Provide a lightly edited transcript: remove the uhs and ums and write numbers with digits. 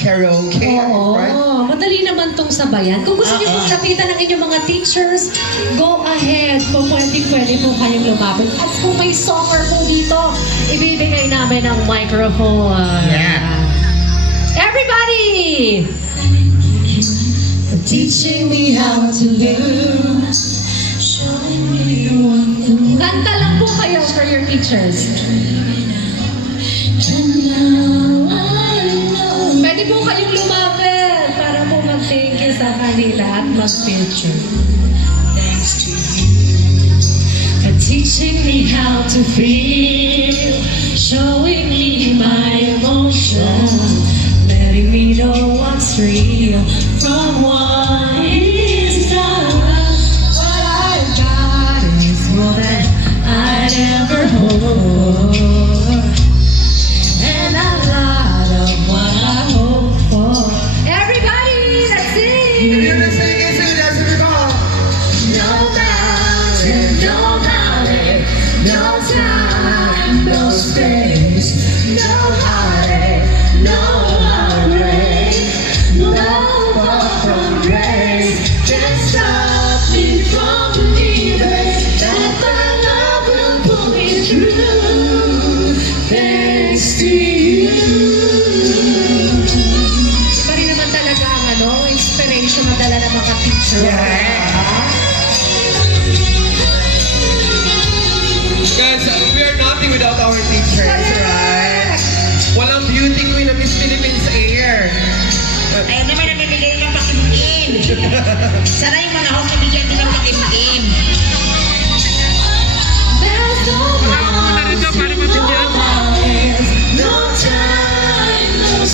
karaoke. Oo, madali naman tong sabayan. Kung gusto niyo pong lapitan ng inyong mga teachers, go ahead. Kung pwede po kayong lumapit. At kung may soccer po dito, ibibigay namin ang microphone. Yeah. Everybody! Teaching me how to live. Kanta lang po kayo for your teachers. Pwede po kayong lumapit para po mag-thank you sa kanila at mag-picture. Thanks to you for teaching me how to feel, showing me my emotions, letting me know what's real from what is not. What I've got is more than I'd ever hope, and a lot of what I hope for. Everybody, let's sing! No mountain, no time, no space, no heartache, no heartache, no far from grace can stop me from believing that my love will pull me through. Thanks to you. Iba rin naman talaga ang inspiration na dala ng mga teacher. Guys, we are nothing without our teachers, right? Walang beauty queen na Miss Philippines Air. Ayun naman namimigay ng pakibigin. Sana yung mga